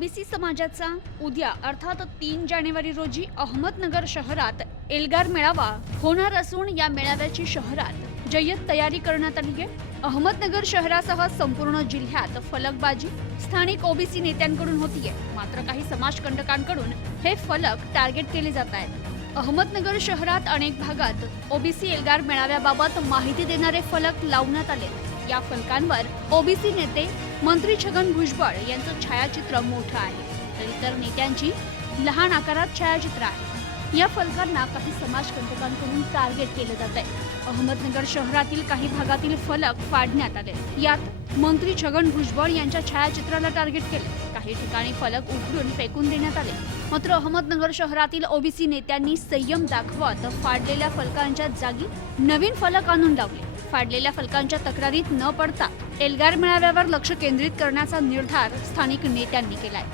OBC समाजाचा उद्या अर्थात तीन जानेवारी रोजी अहमदनगर शहरात एल्गार मेळावा होणार असून या मेळाव्याची शहरात जय्यत तयारी करण्यात आली आहे. अहमदनगर शहरासह संपूर्ण जिल्ह्यात फलकबाजी स्थानिक ओबीसी नेत्यांकडून होतीये. मात्र काही समाजकंटकांकडून हे फलक टार्गेट केले जात आहेत. अहमदनगर शहरात अनेक भागात ओबीसी एल्गार मेळाव्याबाबत माहिती देणारे फलक लावण्यात आले. या फलकांवर ओबीसी नेते मंत्री छगन भुजबळ यांचं छायाचित्र मोठं आहे. तर इतर नेत्यांची लहान आकारात छायाचित्र आहे. या फलकांना काही समाजकंटकांकडून टार्गेट केलं जात आहे अहमदनगर शहरातील काही भागातील फलक फाडण्यात आले. यात मंत्री छगन भुजबळ यांच्या छायाचित्राला टार्गेट केले. काही ठिकाणी फलक उघडून फेकून देण्यात आले. मात्र अहमदनगर शहरातील ओबीसी नेत्यांनी संयम दाखवत फाडलेल्या फलकांच्या जागी नवीन फलक आणून लावले. फाडलेल्या फलकांच्या तक्रारीत न पडता एल्गार मेळाव्यावर लक्ष केंद्रित करण्याचा निर्धार स्थानिक नेत्यांनी केलाय.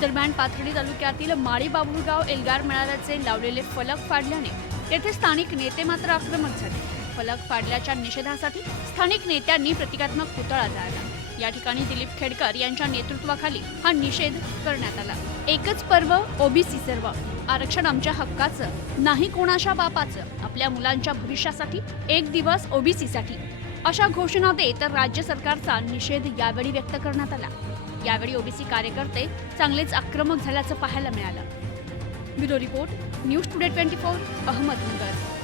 दरम्यान पाथर्डी तालुक्यातील माळी बाबुळगाव एल्गार मेळाव्याचे लावलेले फलक फाडल्याने तेथे स्थानिक नेते मात्र आक्रमक झाले. फलक फाडल्याच्या निषेधासाठी स्थानिक नेत्यांनी प्रतिकात्मक पुतळा जाळला. या ठिकाणी दिलीप खेडकर यांच्या नेतृत्वाखाली हा निषेध करण्यात आला. एकच पर्व ओबीसी सर्व. आरक्षण आमच्या हक्काचं नाही कोणाच्या बापाचं. आपल्या मुलांच्या भविष्यासाठी एक दिवस ओबीसीसाठी. अशा घोषणा देत राज्य सरकारचा निषेध यावेळी व्यक्त करण्यात आला. यावेळी ओबीसी कार्यकर्ते चांगलेच आक्रमक झाल्याचं पाहायला मिळालं. Bureau report news today twenty four Ahmednagar.